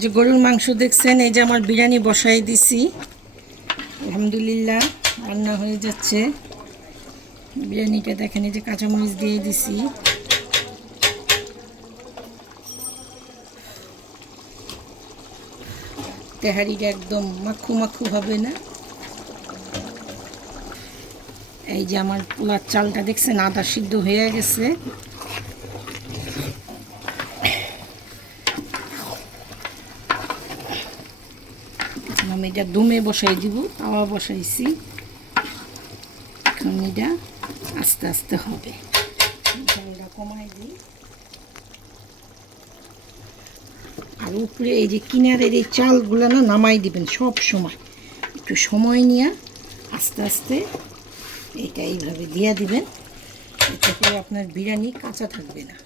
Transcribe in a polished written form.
যে গরুর মাংস দেখছেন, এই যে আমার বিরিয়ানি বসাই দিছি। আলহামদুলিল্লাহ রান্না হয়ে যাচ্ছে। বিরিয়ানিটা দেখেন, এই যে কাঁচামরিচ দিয়ে দিছি। তেহারিটা একদম মাখু মাখু হবে না। এই যে আমার পোলার চালটা দেখছেন আধা সিদ্ধ হয়ে গেছে। আমি এটা দমে বসাই দিব, তাওয়া বসাইছি। এখন এটা আস্তে আস্তে হবে। ঝালটা কমাই দিই। আর উপরে এই যে কিনারের এই চালগুলো না নামাই দিবেন সব সময়, একটু সময় নিয়ে আস্তে আস্তে এটা এইভাবে দিয়ে দিবেন। এতে করে আপনার বিরিয়ানি কাঁচা থাকবে না।